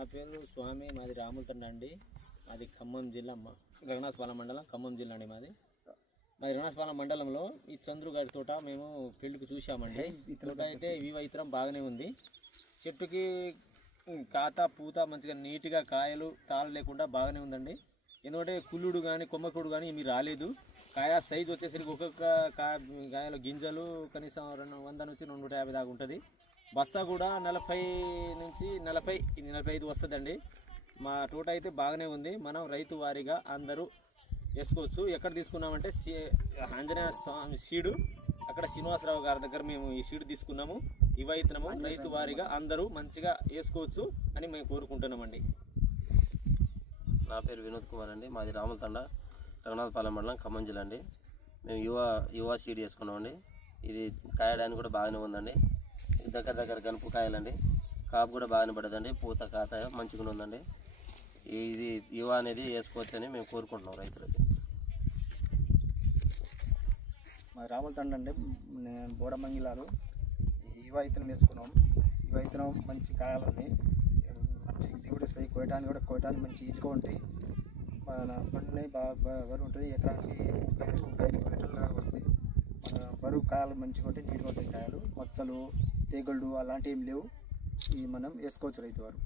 నా పేరు స్వామి, మాది రాములతండ అండి. మాది ఖమ్మం జిల్లా, గగనాథపాలెం మండలం, ఖమ్మం జిల్లా అండి మాది. గగనాథపాలెం మండలంలో ఈ చంద్రు గారి తోట మేము ఫీల్డ్కి చూసామండి. ఈ తోట అయితే వివ ఇతరం బాగానే ఉంది. చెట్టుకి కాత పూత మంచిగా నీట్గా కాయలు తాళ లేకుండా బాగానే ఉందండి. ఎందుకంటే కుళ్ళుడు కానీ కొమ్మకుడు కానీ ఏమీ రాలేదు. కాయ సైజు వచ్చేసరికి ఒక్కొక్క కాయల గింజలు కనీసం 100 నుంచి 150 దాకా ఉంటుంది. బస్తా కూడా 40 నుంచి 45 వస్తుందండి. మా తోట అయితే బాగానే ఉంది. మనం రైతు వారీగా అందరూ వేసుకోవచ్చు. ఎక్కడ తీసుకున్నామంటే ఆంజనేయ స్వామి సీడు, అక్కడ శ్రీనివాసరావు గారి దగ్గర మేము ఈ సీడు తీసుకున్నాము. ఇవైతనము రైతు వారీగా అందరూ మంచిగా వేసుకోవచ్చు అని మేము కోరుకుంటున్నామండి. నా పేరు వినోద్ కుమార్ అండి. మాది రాములతండ, రఘునాథపాలెం మండలం, ఖమ్మం జిల్లా అండి. మేము యువ సీడ్ వేసుకున్నామండి. ఇది కాయడానికి కూడా బాగానే ఉందండి. దగ్గర గనుపు కాయలండి. కాపు కూడా బాగానే పడదండి. పూత కాత మంచిగా ఉందండి. ఇది యువ అనేది వేసుకోవచ్చని మేము కోరుకుంటున్నాం రైతులకి. మా రాములతండ అండి, నేను బోడమంగిలాలు యువ ఇతనం వేసుకున్నాం. యువ ఇతనం మంచి కాయాలని మంచి దిగుడు వస్తాయి. కోయటానికి మంచి ఈజీగా ఉంటాయి. మన పండుని బాగా బరువు ఉంటుంది. ఎకరానికి 35 క్వింటాలు వస్తాయి. మన బరువు కాయలు మంచిగా ఉంటాయి, నీట్గా ఉంటాయి. కాయలు మచ్చలు తెగుళ్ళు అలాంటివి ఏం లేవు. ఇవి మనం వేసుకోవచ్చు రైతు వారు.